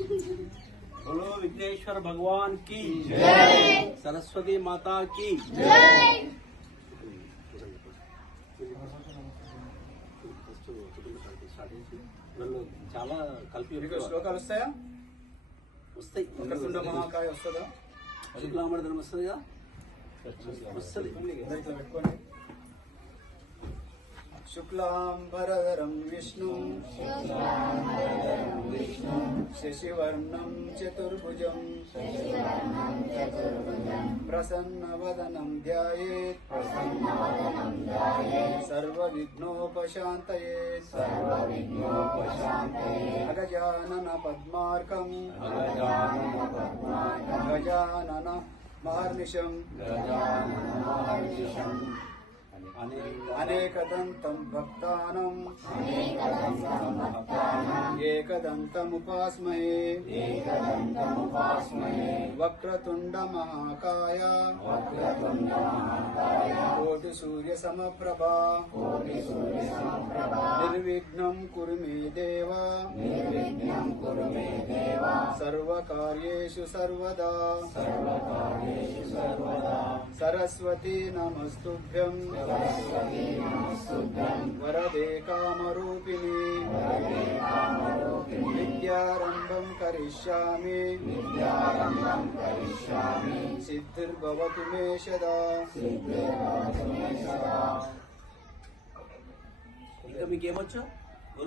बोलो विघ्नेश्वर भगवान की जय, सरस्वती माता की जय। చాలా కలిపి శ్లోకాలు వస్తాయా? వస్తాయి. మహాకాయ వస్తుందా? శుక్లాంబరధరం వస్తుంది కదా, వస్తుంది. పెట్టుకోండి. శుక్లాంబరధరం విష్ణు శశివర్ణం చతుర్భుజం ప్రసన్నవదనం ధ్యాయేత్ సర్వవిఘ్నోపశాంతయే అగజానన పద్మార్కం గజానన మహర్నిశం అనేకదంతం భక్తానం ఏకదంతముపాస్మహే వక్రతుండ మహాకాయ కోటి సూర్య సమప్రభా నిర్విఘ్నం కురు మే దేవ సర్వకార్యేషు సర్వదా సరస్వతీ నమస్తుభ్యం వరదే కామరూపిణి విద్యారంభం కరిష్యామి సిద్ధిర్భవతు మే సదా. ఇంకా మీకేమొచ్చు?